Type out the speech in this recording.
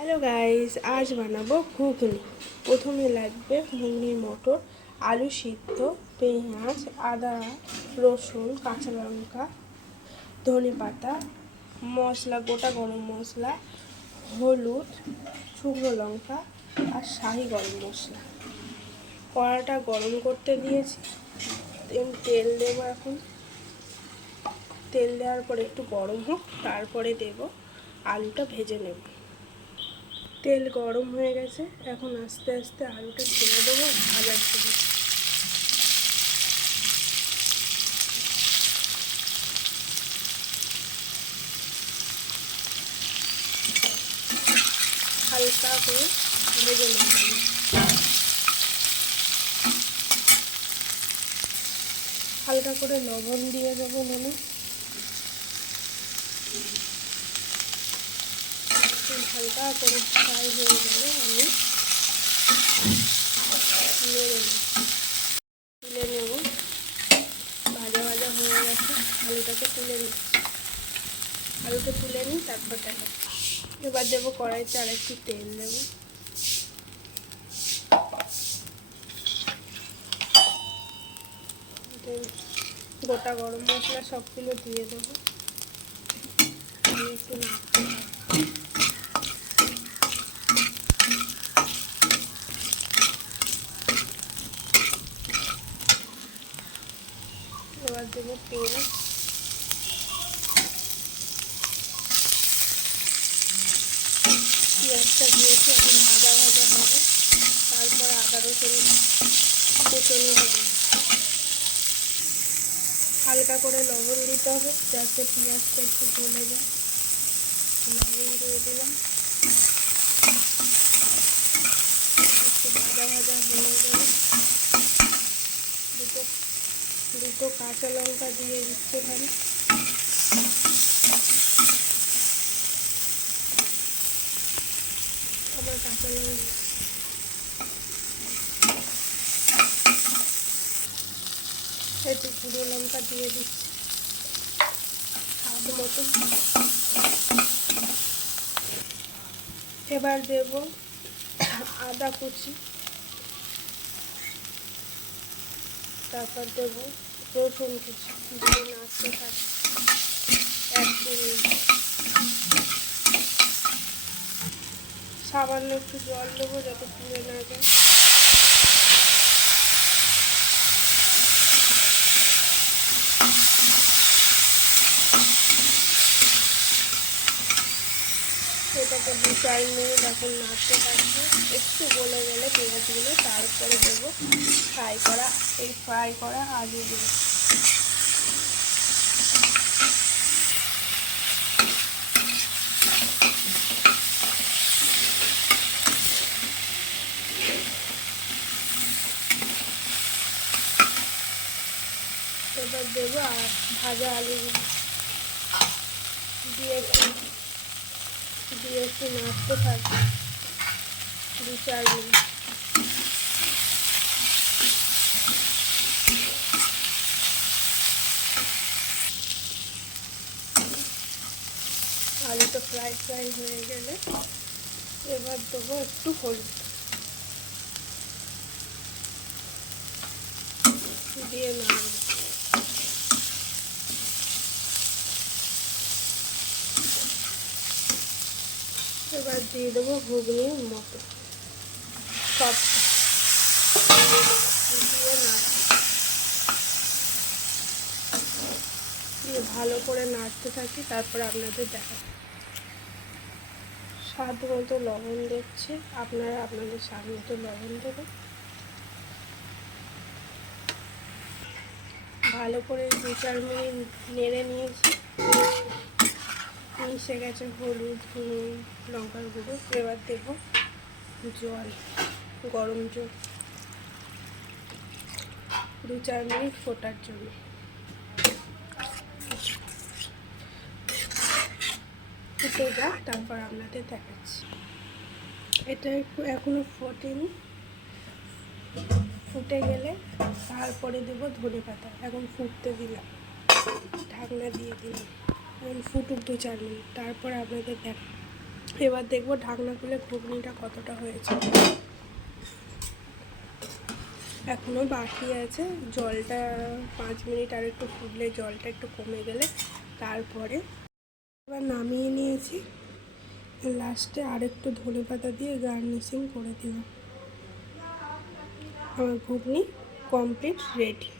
Hello guys, আজ বানাবো ঘুগনি। প্রথমে লাগবে ঘুগনির মটর, আলু সিদ্ধ, পেঁয়াজ, আদা, রসুন, কাঁচা লঙ্কা, ধনে পাতা, মশলা, গোটা গরম মশলা, হলুদ, শুকনো লঙ্কা আর শাহি গরম মশলা। কড়াটা গরম করতে দিয়েছি, তেল দেবো। এখন তেল দেওয়ার পর একটু গরম হোক, তারপরে দেব আলুটা ভেজে নেব। তেল গরম হয়ে গেছে, এখন আস্তে আস্তে আলুটা ছেড়ে দেবো ভাজার জন্য। হালকা করে ভেজে নেব। হালকা করে লবণ দিয়ে দেবো নুন। হালকা করে ফ্রাই হয়ে গেলে আমি তুলে নেব। ভাজা ভাজা হয়ে গেছে, আলুটাকে তুলে নিই। আলুটা তুলে নিই, তারপর দেখাচ্ছি। এবার দেবো কড়াইতে আর একটু তেল দেবো। গোটা গরম মশলা সবগুলো দিয়ে দেবো। একটু নাড়তে থাকবো। এবার দেবো পেঁয়াজ, পেঁয়াজটা দিয়েছি, এখন ভাজা ভাজা হবে। তারপর আদা রসুন কুচনো দেবো। হালকা করে লবণ দিতে হবে যাতে পেঁয়াজটা একটু গলে যায়। লবণ দিয়ে দিলাম। একটু ভাজা ভাজা হয়ে গেলে দুটো কাঁচা লঙ্কা দিয়ে দিচ্ছি এখানে। আবার কাঁচা লঙ্কা একটু গুঁড়ো লঙ্কা দিয়ে দিচ্ছি স্বাদ মতো। এবার দেব আদা কুচি, তারপর দেব রসুন কুচি, দিয়ে নাড়তে থাকি 1-2 মিনিট। সামান্য একটু জল দেবো যাতে পুড়ে না যায়। এটাকে 2-4 মিনিট এখন নাড়তে থাকবো। একটু গলে গেলে পেঁয়াজগুলো, তারপরে দেবো ফ্রাই করা আলুগুলো। এবার দেবো আর ভাজা আলুগুলো দিয়ে একটু নাড়তে থাকবো 2-4 মিনিট। আলুটা ফ্রাই হয়ে গেলে এবার দেবো একটু হলুদ দিয়ে নাড়ব। এবার দিয়ে দেবো ঘুগনির মতো সব দিয়ে দিয়ে ভালো করে নাড়তে থাকি। তারপর আপনাদের দেখাবো। স্বাদ মতো লবণ দিচ্ছি, আপনারা আপনাদের স্বাদ মতো লবণ দেবেন। ভালো করে 2-4 মিনিট নেড়ে নিয়েছি, মিশে গেছে হলুদ, নুন, লঙ্কার গুঁড়ো। এবার দেব জল, গরম জল 2-4 মিনিট ফোটার জন্য। ফুটে যাক, তারপর আপনাদের দেখাচ্ছি। এটা একটু এখনো ফোটেনি, ফুটে গেলে তারপরে দেবো ধনে পাতা। এখন ফুটতে দিলাম, ঢাকনা দিয়ে দিলাম। এখন ফুটুক 2-4 মিনিট, তারপর আপনাদের দেখাবো। এবার দেখবো ঢাকনা খুলে ঘুগনিটা কতটা হয়েছে। এখনও বাকি আছে, জলটা 5 মিনিট আর একটু ফুটলে জলটা একটু কমে গেলে তারপরে এবার নামিয়ে নিয়েছি। লাস্টে আর একটু ধনেপাতা দিয়ে গার্নিশিং করে দিলাম। আমার ঘুগনি কমপ্লিট রেডি।